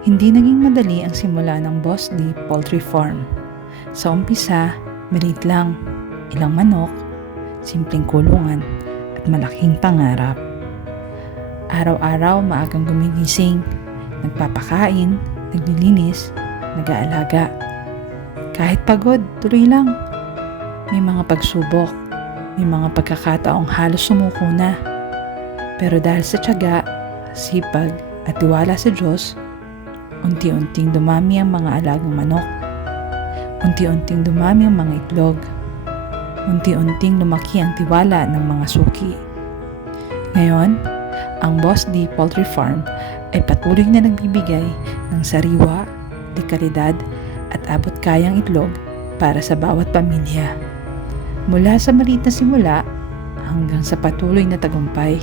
Hindi naging madali ang simula ng Boss D Poultry Farm. Sa umpisa, maliit lang, ilang manok, simpleng kulungan, at malaking pangarap. Araw-araw maagang gumigising, nagpapakain, naglilinis, nag-aalaga. Kahit pagod, tuloy lang. May mga pagsubok, may mga pagkakataong halos sumuko na. Pero dahil sa tiyaga, sipag, at tiwala sa Diyos, unti-unting dumami ang mga alagang manok. Unti-unting dumami ang mga itlog. Unti-unting lumaki ang tiwala ng mga suki. Ngayon, ang Boss D Poultry Farm ay patuloy na nagbibigay ng sariwa, de kalidad at abot-kayang itlog para sa bawat pamilya. Mula sa maliit na simula hanggang sa patuloy na tagumpay.